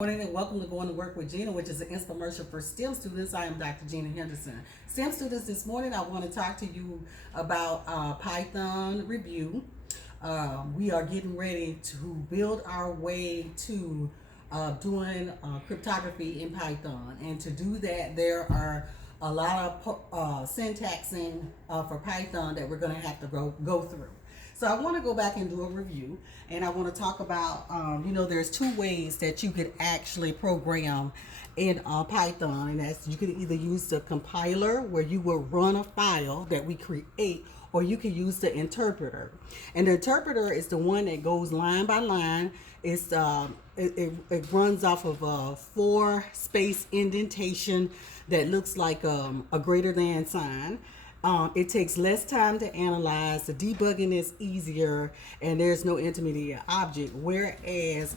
Morning and welcome to Going to Work with Gena, which is an infomercial for STEM students. I am Dr. Gena Henderson. STEM students, this morning I want to talk to you about Python review. We are getting ready to build our way to doing cryptography in Python. And to do that, there are a lot of syntaxing for Python that we're going to have to go through. So I want to go back and do a review, and I want to talk about, there's two ways that you could actually program in Python, and that's you can either use the compiler where you will run a file that we create, or you can use the interpreter. And the interpreter is the one that goes line by line. It runs off of a 4-space indentation that looks like a greater than sign. It takes less time to analyze, the debugging is easier, and there's no intermediate object. Whereas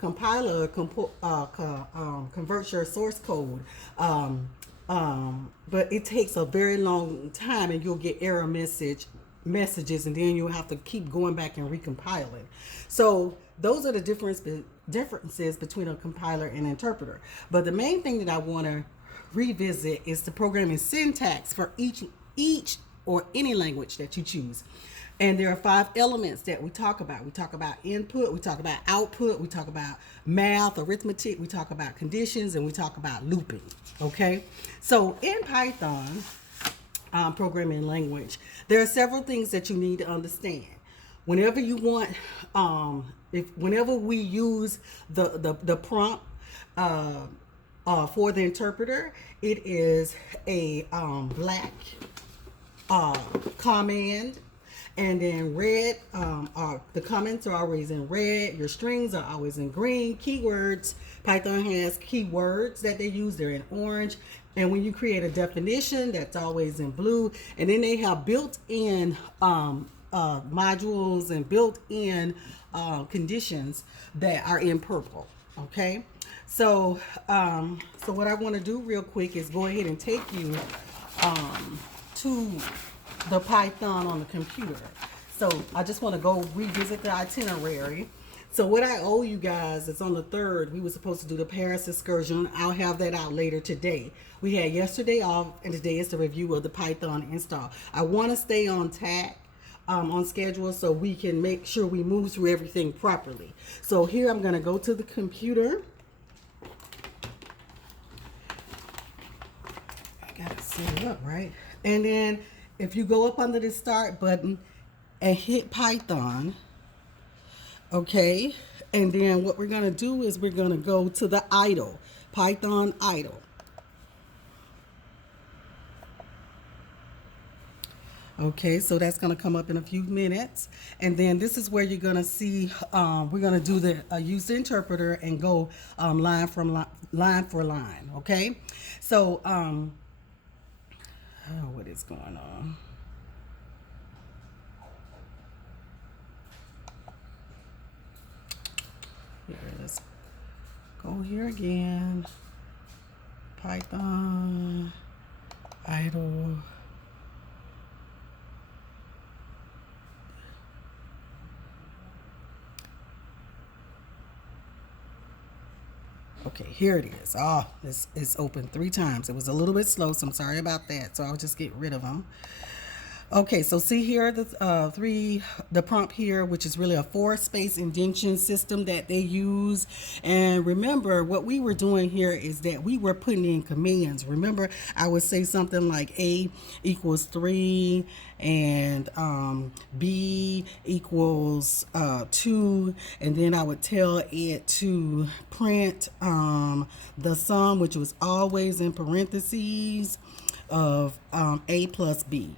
compiler converts your source code, but it takes a very long time, and you'll get error messages, and then you'll have to keep going back and recompiling. So those are the differences between a compiler and interpreter. But the main thing that I want to revisit is the programming syntax for each or any language that you choose. And there are 5 elements that we talk about. We talk about input, we talk about output, we talk about math, arithmetic, we talk about conditions, and we talk about looping. Okay? So in Python programming language, there are several things that you need to understand. Whenever you want, whenever we use the prompt for the interpreter, it is a black command, and then red, the comments are always in red, your strings are always in green. Keywords, Python has keywords that they use, they're in orange. And when you create a definition, that's always in blue. And then they have built-in modules and built-in conditions that are in purple. Okay, so what I want to do real quick is go ahead and take you to the Python on the computer. So I just want to go revisit the itinerary. So what I owe you guys is on the 3rd, we were supposed to do the Paris excursion. I'll have that out later today. We had yesterday off, and today is the review of the Python install. I want to stay on track, on schedule, so we can make sure we move through everything properly. So here I'm going to go to the computer. I got to set it up right. And then if you go up under the start button and hit Python, okay, and then what we're going to do is we're going to go to the idle, Python idle. Okay, so that's going to come up in a few minutes. And then this is where you're going to see, we're going to do the use the interpreter and go line for line. Okay, so what is going on? Here, let's go here again. Python idle. Okay, here it is. Oh, this is open 3 times. It was a little bit slow, so I'm sorry about that. So I'll just get rid of them. Okay, so see here the prompt here, which is really a 4-space indentation system that they use. And remember, what we were doing here is that we were putting in commands. Remember, I would say something like A equals 3 and B equals 2, and then I would tell it to print the sum, which was always in parentheses, of A plus B.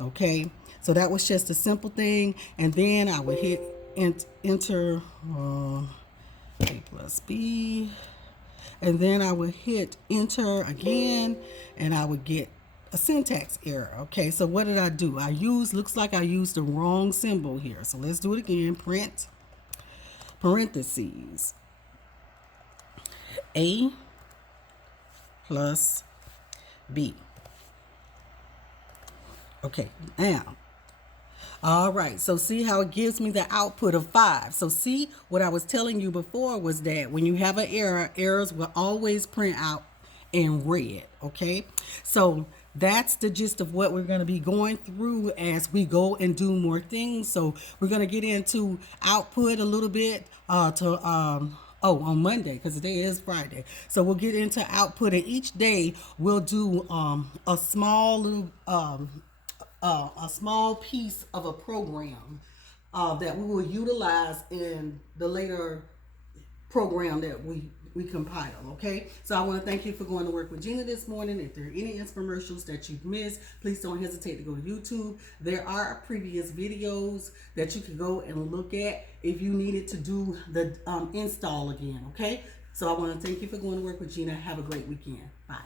Okay, so that was just a simple thing, and then I would hit enter A plus B, and then I would hit enter again, and I would get a syntax error. Okay, so what did I do? Looks like I used the wrong symbol here. So let's do it again. Print parentheses A plus B. Okay, now All right, so see how it gives me the output of 5. So see, what I was telling you before was that when you have an error, errors will always print out in red, okay? So that's the gist of what we're going to be going through as we go and do more things. So we're going to get into output a little bit on Monday, because today is Friday. So we'll get into output, and each day we'll do a small little a small piece of a program that we will utilize in the later program that we compile. Okay, so I want to thank you for going to work with Gena this morning. If there are any infomercials that you've missed, please don't hesitate to go to YouTube. There are previous videos that you can go and look at if you needed to do the install again. Okay, so I want to thank you for going to work with Gena. Have a great weekend. Bye.